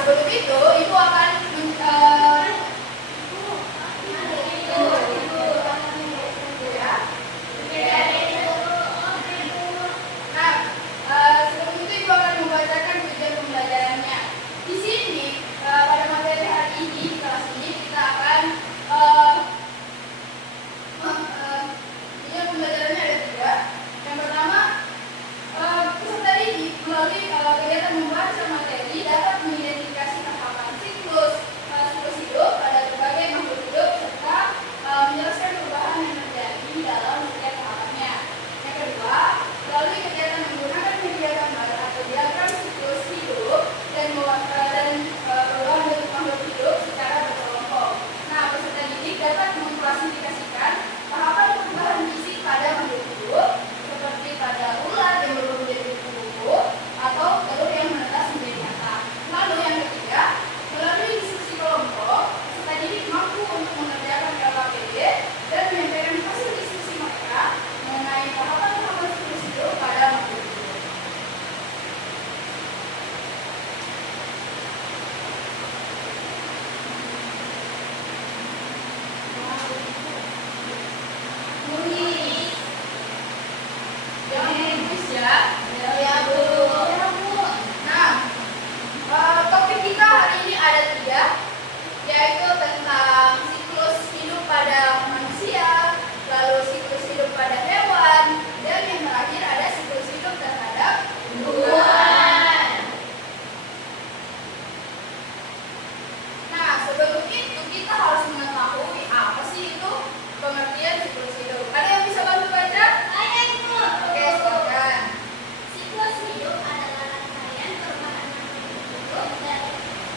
sebelum itu ibu akan membacakan tujuan pembelajarannya. Di sini pada materi hari ini di kelas ini kita akan tujuan pembelajarannya ada 3. Yang pertama, peserta didik melalui kegiatan membaca materi dapat mengidentifikasi tahapan siklus hidup pada berbagai makhluk hidup serta menjelaskan perubahan yang terjadi dalam setiap tahapannya. Yang kedua, melalui kegiatan menggunakan media gambar atau diagram siklus hidup dan perubahan bentuk makhluk hidup secara berkelompok. Nah, peserta didik dapat mengklasifikasikan tahapan perubahan fisik pada makhluk hidup seperti pada ular yang berubah menjadi kupu-kupu atau telur yang menetas menjadi nyata. Lalu yang ketiga, melalui diskusi kelompok, peserta didik mampu untuk mengerjakan LKPD dan menyampaikan hasil diskusi mereka mengenai tahapan-tahapan siklus hidup pada makhluk hidup. Topik kita hari ini ada 3, yaitu tentang siklus hidup pada manusia, lalu siklus hidup pada hewan, dan yang terakhir ada siklus hidup terhadap tumbuhan. Nah, sebelum itu kita harus mengetahui apa sih itu pengertian siklus hidup. Ada yang bisa bantu baca? Ada itu. Oke, silakan. Siklus hidup adalah rangkaian perubahan makhluk dari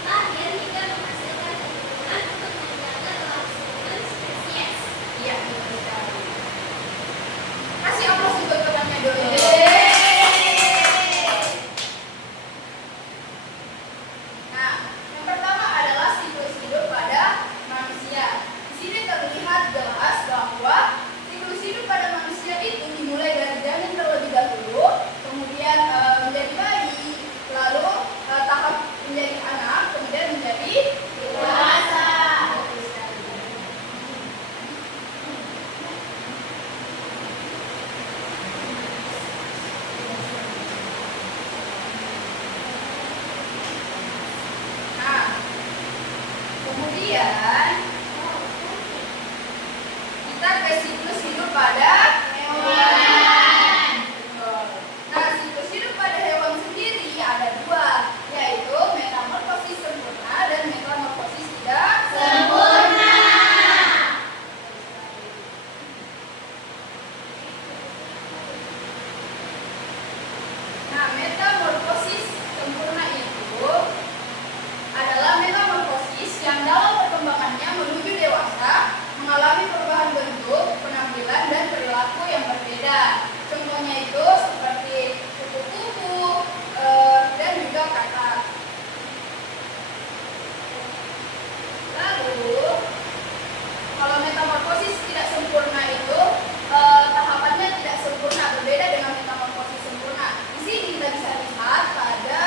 lahir hingga menghasilkan keturunan untuk menjaga kelangsungan spesies. Iya, betul sekali. Kasih aplaus untuk temannya dulu. Nah, yang pertama adalah siklus hidup pada manusia. Di sini terlihat jelas bahwa siklus hidup pada manusia itu dimulai dari janin terlebih dahulu, kemudian menjadi bayi, lalu tahap menjadi anak, kemudian menjadi dewasa. Nah, kemudian kita ke siklus hidup pada hewan. Nah, siklus hidup pada hewan sendiri ada 2, yaitu metamorfosis sempurna dan metamorfosis tidak sempurna. Nah, metamorfosis sempurna itu adalah metamorfosis yang dalam perkembangannya menuju dewasa mengalami perubahan bentuk, penampilan, dan perilaku yang berbeda. Contohnya itu seperti kupu-kupu dan juga katak. Lalu, kalau metamorfosis tidak sempurna itu tahapannya tidak sempurna, berbeda dengan metamorfosis sempurna. Di sini kita bisa lihat pada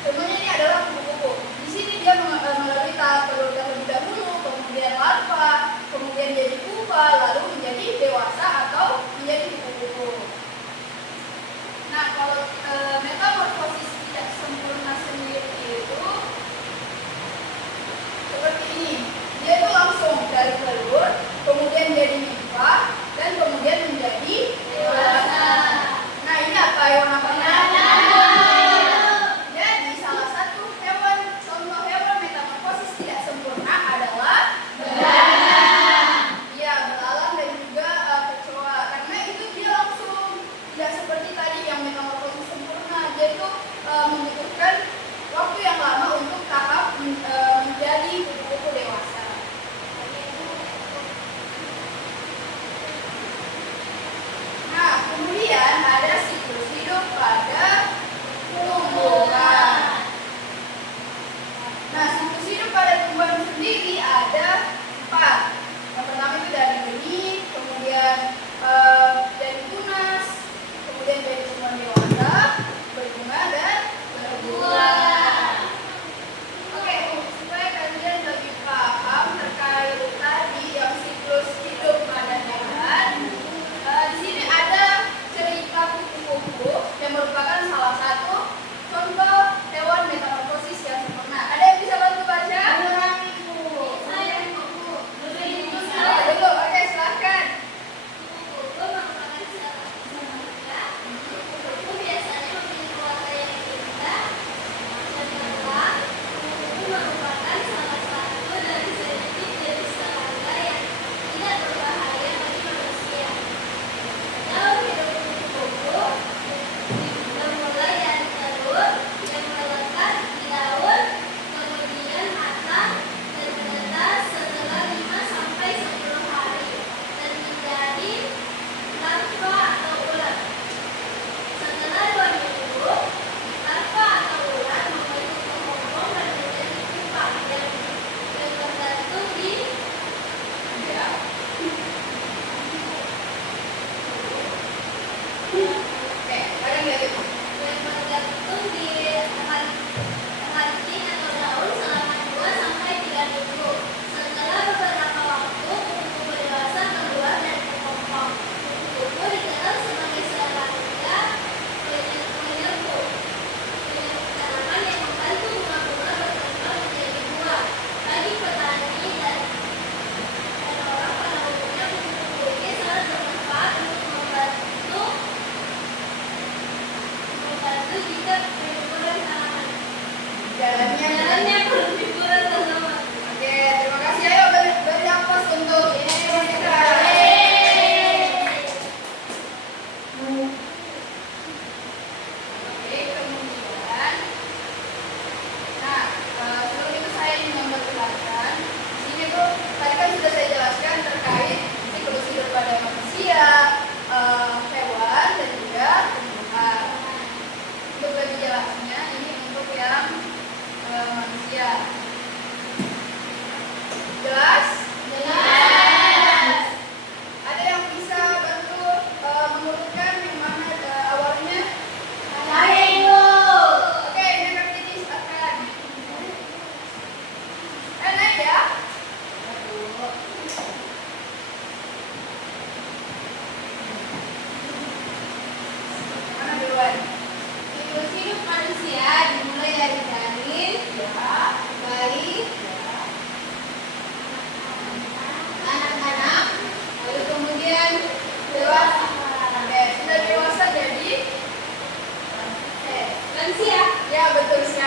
contohnya ini adalah kupu-kupu. Di sini dia melalui tahap telur terlebih dahulu, kemudian larva, kemudian jadi pupa, lalu menjadi dewasa atau menjadi kupu-kupu. Nah, kalau metamorfosis tidak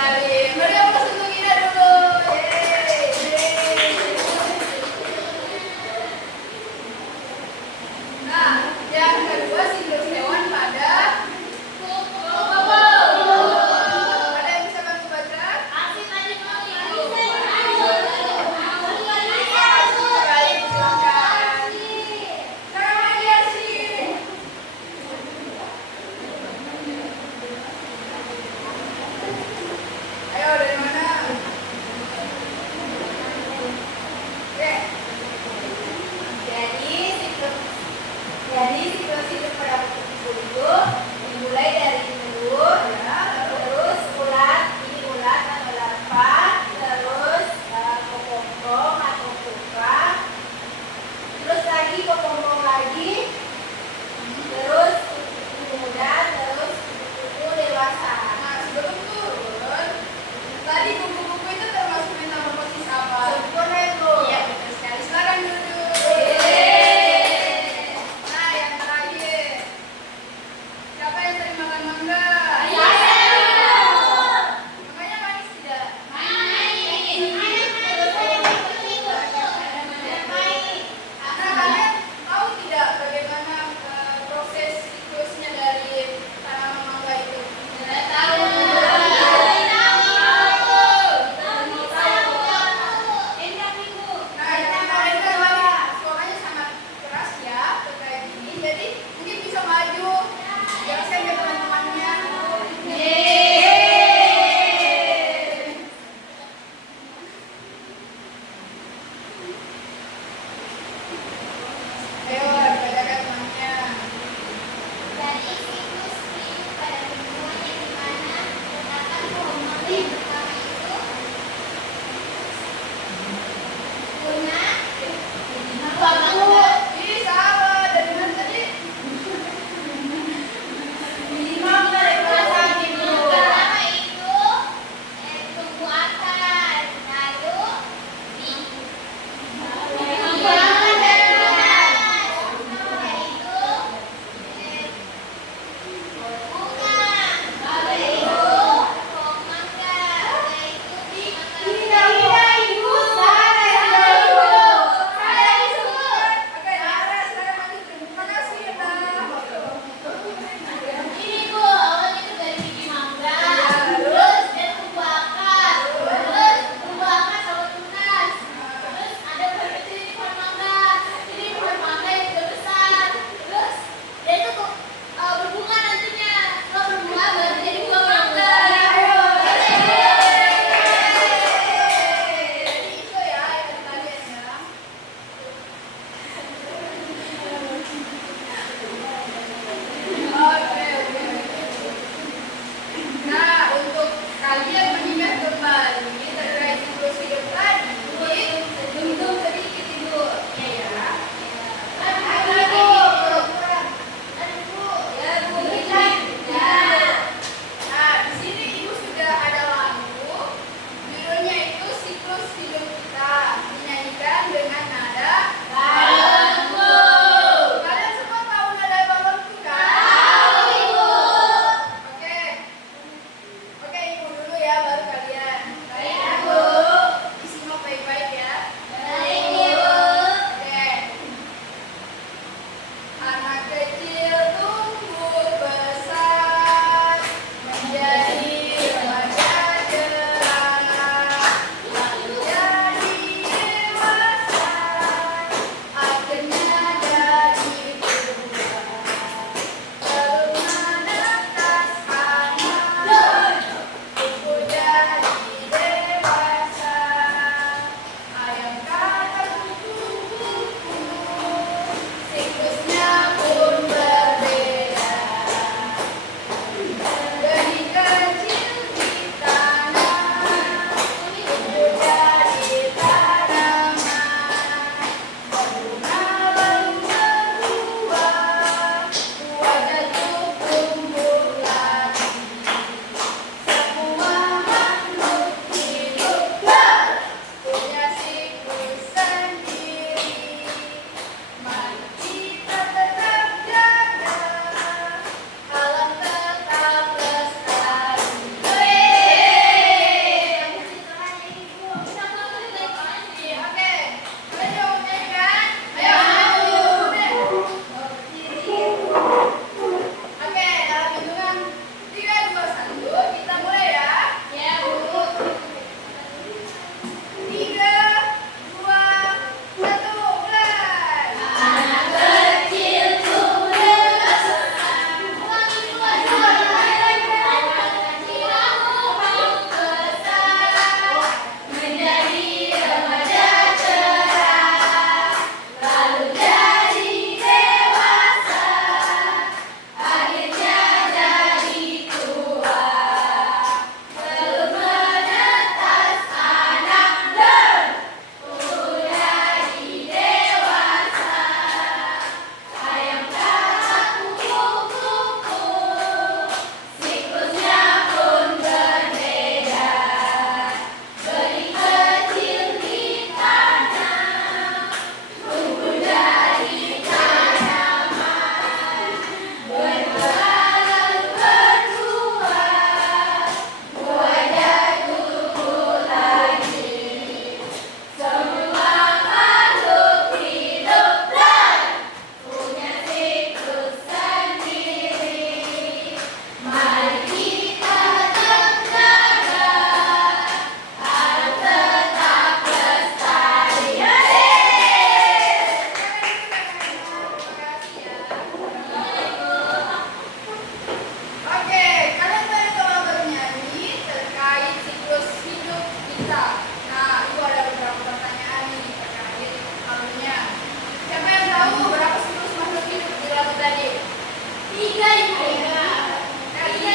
sekali. Beri aplaus untuk Ina dulu. Yeay. Nah, yang kedua sindrom hewan pada kupu-kupu. Ada yang bisa bantu baca? Baik, silakan. Sekarang lagi Yasin.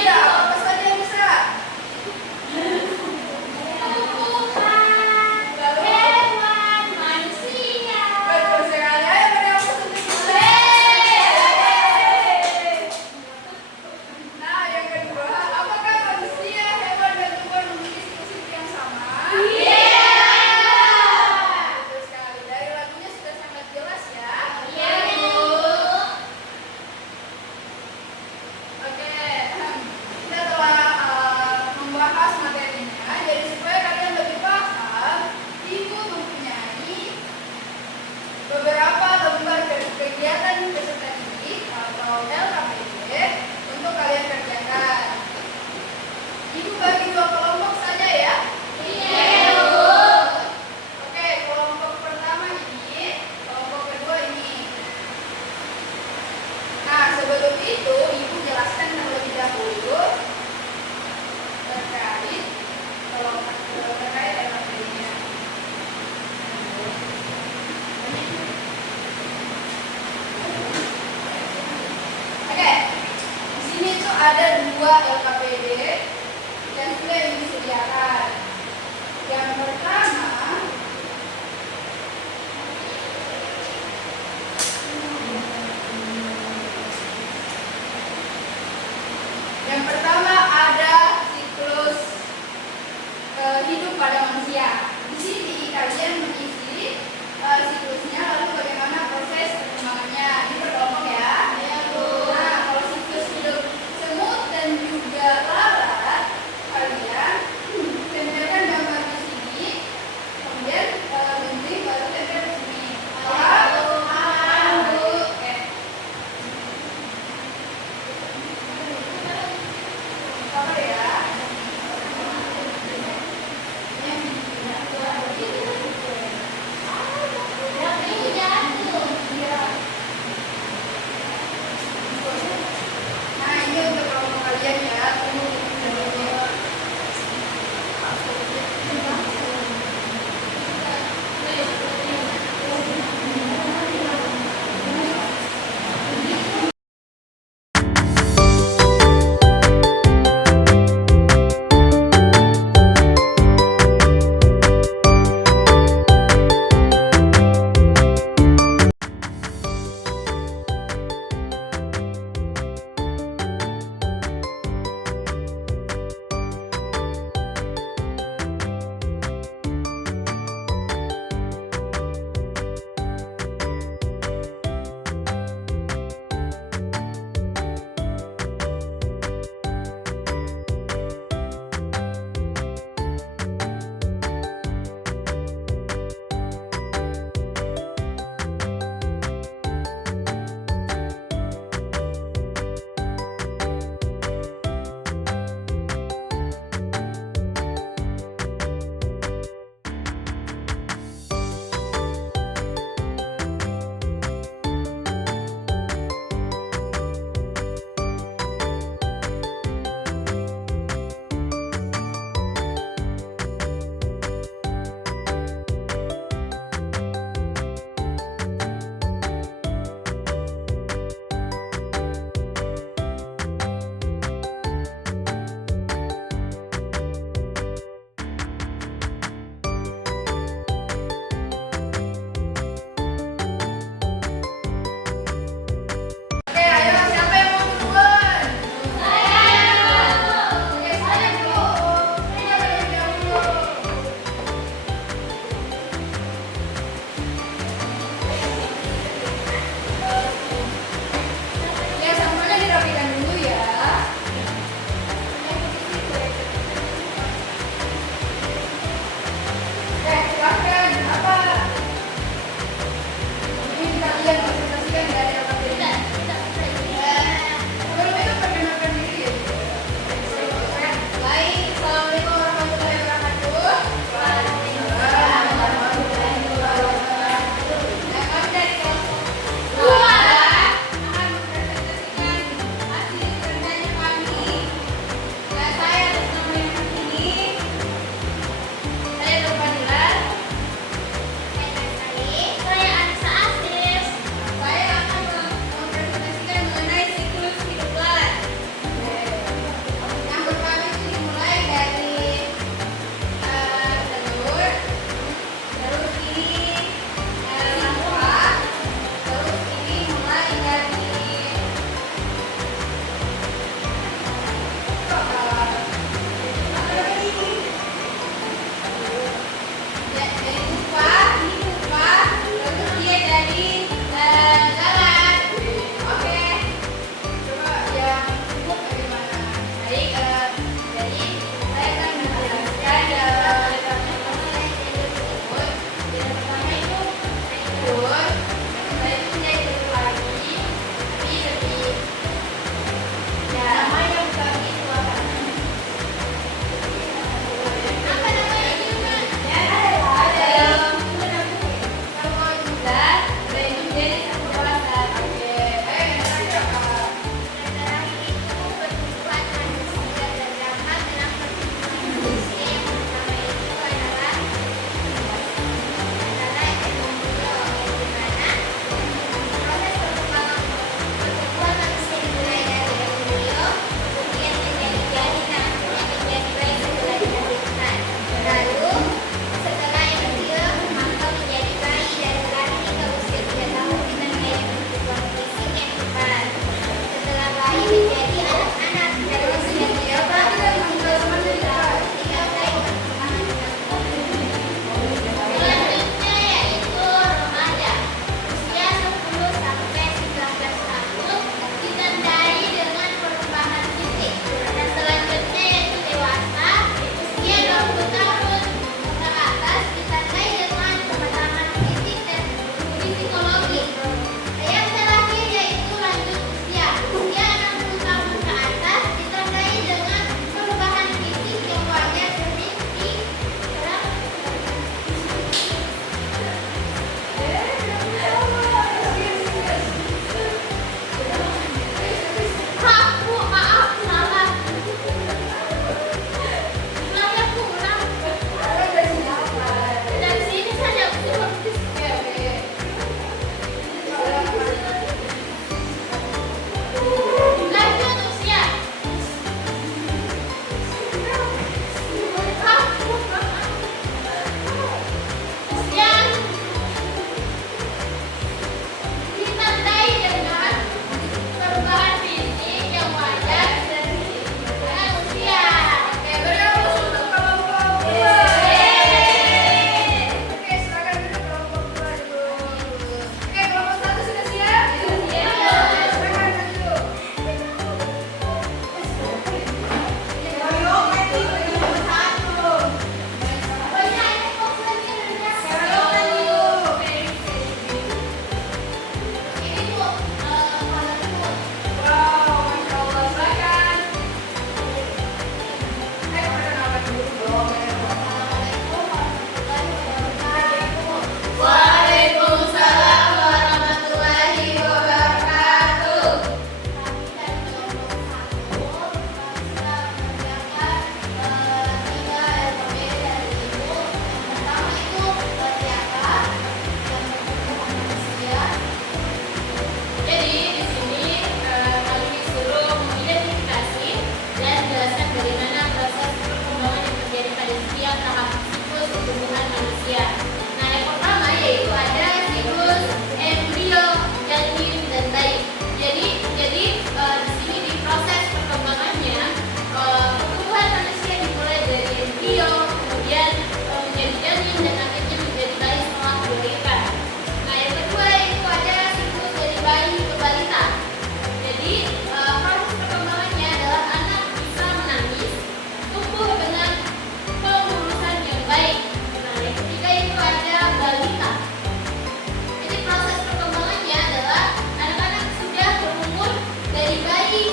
Ada apa saja yang bisa? Tumbuhan, hewan, manusia. Betul sekali. Ayo beri aplaus untuk kita. Nah, yang kedua, apakah manusia, hewan, dan tumbuhan memiliki siklus yang sama? Betul sekali. Dari lagunya sudah sangat jelas ya. Oke, kita telah membahas materinya. Jadi supaya kalian lebih paham, Ibu mempunyai beberapa lembar kegiatan peserta didik atau LKPD untuk kalian kerjakan. Ibu bagi 2 kelompok saja ya. Oke, kelompok pertama ini, kelompok kedua ini. Nah, sebelum itu Ibu jelaskan terlebih dahulu terkait LKPD-nya. Oke, di sini tuh ada 2 LKPD yang sudah disediakan. Yang pertama, ada siklus hidup pada manusia. Di sini kalian mengisi siklusnya, lalu bagaimana proses perkembangannya. Ini berkelompok ya. Nah, kalau siklus hidup semut dan juga lalat, kalian tempelkan gambar di sini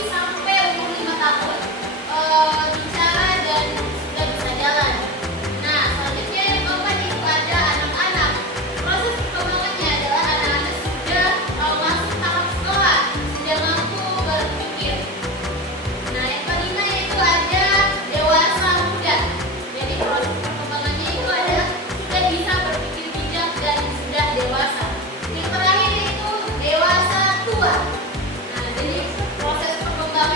sampai umur 5 tahun bicara dan sudah bisa jalan. Nah, selanjutnya yang keempat itu ada anak-anak. Proses perkembangannya adalah anak-anak sudah masuk tahap sekolah, sudah mampu berpikir. Nah, yang kelima yaitu ada dewasa muda. Jadi proses perkembangannya itu ada sudah bisa berpikir bijak dan sudah dewasa. Yang terakhir itu dewasa tua. Nah, jadi proses perkembangan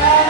Eh,